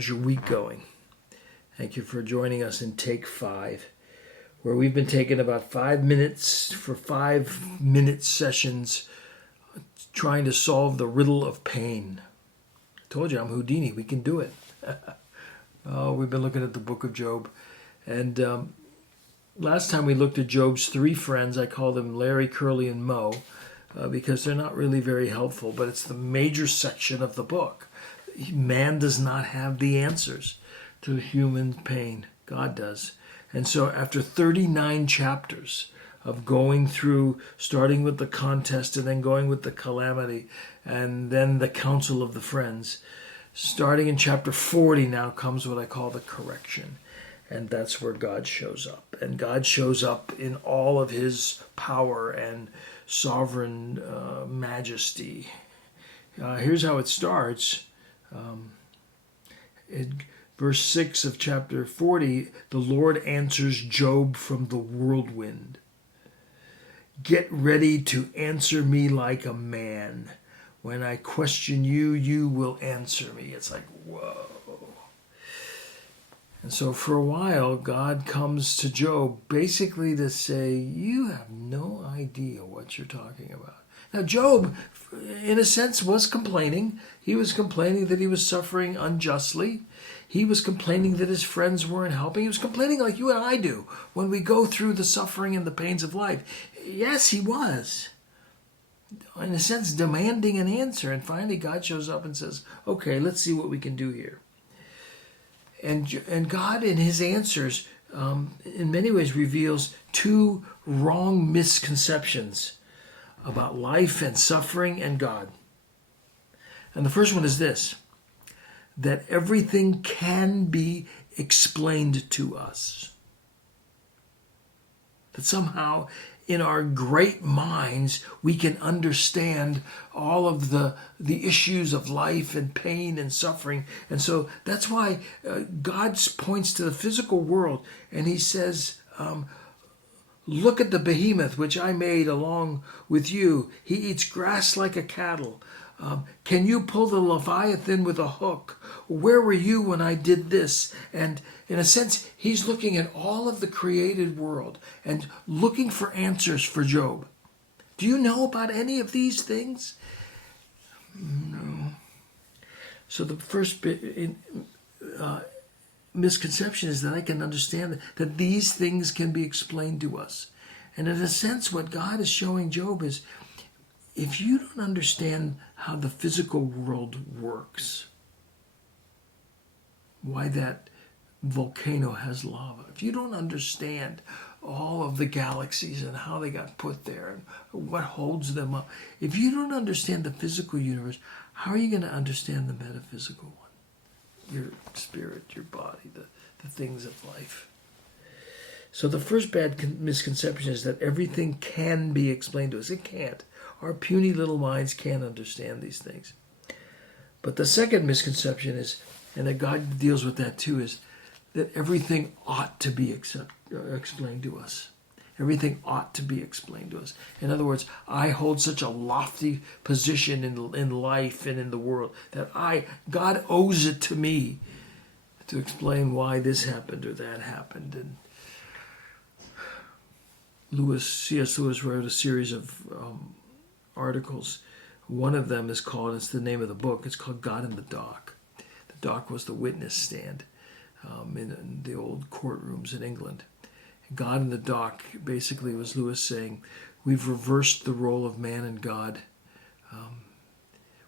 How's your week going? Thank you for joining us in Take 5, where we've been taking about 5 minutes for 5-minute sessions trying to solve the riddle of pain. I told you I'm Houdini. We can do it. We've been looking at the book of Job. And last time we looked at Job's 3 friends. I call them Larry, Curly, and Moe because they're not really very helpful, but it's the major section of the book. Man does not have the answers to human pain. God does. And so after 39 chapters of going through, starting with the contest and then going with the calamity and then the counsel of the friends, starting in chapter 40 now comes what I call the correction. And that's where God shows up. And God shows up in all of his power and sovereign majesty. Here's how it starts. In verse 6 of chapter 40, the Lord answers Job from the whirlwind. Get ready to answer me like a man. When I question you, you will answer me. It's like, whoa. And so for a while, God comes to Job basically to say, you have no idea what you're talking about. Now, Job, in a sense, was complaining. He was complaining that he was suffering unjustly. He was complaining that his friends weren't helping. He was complaining like you and I do when we go through the suffering and the pains of life. Yes, he was, in a sense, demanding an answer. And finally, God shows up and says, okay, let's see what we can do here. And God, in his answers, in many ways reveals 2 wrong misconceptions about life and suffering and God. And the first one is this, that everything can be explained to us. That somehow in our great minds we can understand all of the issues of life and pain and suffering. And so that's why God points to the physical world and he says, look at the behemoth which I made along with you. He eats grass like a cattle. Can you pull the Leviathan with a hook? Where were you when I did this? And in a sense, he's looking at all of the created world and looking for answers for Job. Do you know about any of these things? No. So the first misconception is that I can understand that these things can be explained to us. And in a sense, what God is showing Job is, if you don't understand how the physical world works, why that volcano has lava, if you don't understand all of the galaxies and how they got put there and what holds them up, if you don't understand the physical universe, how are you going to understand the metaphysical one? Your spirit, your body, the things of life. So the first bad misconception is that everything can be explained to us. It can't. Our puny little minds can't understand these things. But the second misconception is, and that God deals with that too, is that everything ought to be explained to us. Everything ought to be explained to us. In other words, I hold such a lofty position in life and in the world that God owes it to me to explain why this happened or that happened. And C.S. Lewis wrote a series of articles. One of them is called, it's the name of the book, it's called God in the Dock. The dock was the witness stand in the old courtrooms in England. God in the Dock basically was Lewis saying, we've reversed the role of man and God.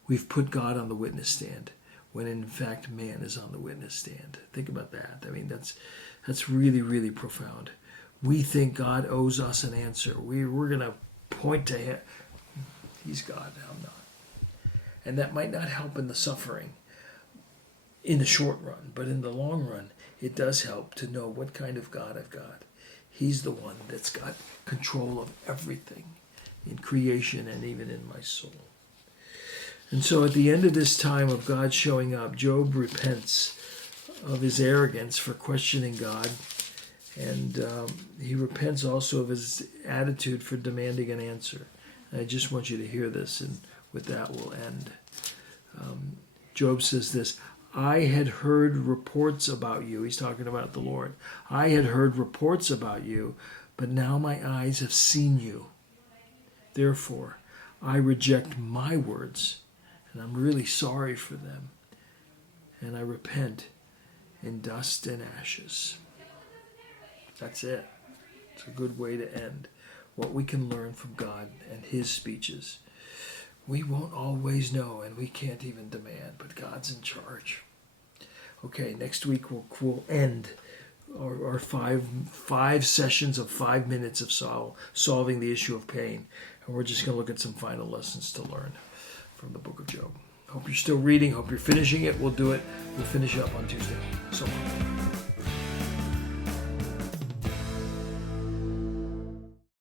We've put God on the witness stand when in fact man is on the witness stand. Think about that. I mean, that's really, really profound. We think God owes us an answer. We're going to point to him. He's God, I'm not. And that might not help in the suffering in the short run, but in the long run, it does help to know what kind of God I've got. He's the one that's got control of everything in creation and even in my soul. And so at the end of this time of God showing up, Job repents of his arrogance for questioning God. And he repents also of his attitude for demanding an answer. And I just want you to hear this, and with that we'll end. Job says this, I had heard reports about you. He's talking about the Lord. I had heard reports about you, but now my eyes have seen you. Therefore, I reject my words, and I'm really sorry for them. And I repent in dust and ashes. That's it. It's a good way to end what we can learn from God and his speeches. We won't always know, and we can't even demand, but God's in charge. Okay, next week we'll end our five sessions of 5 minutes of solving the issue of pain. And we're just going to look at some final lessons to learn from the book of Job. Hope you're still reading. Hope you're finishing it. We'll do it. We'll finish up on Tuesday. So long.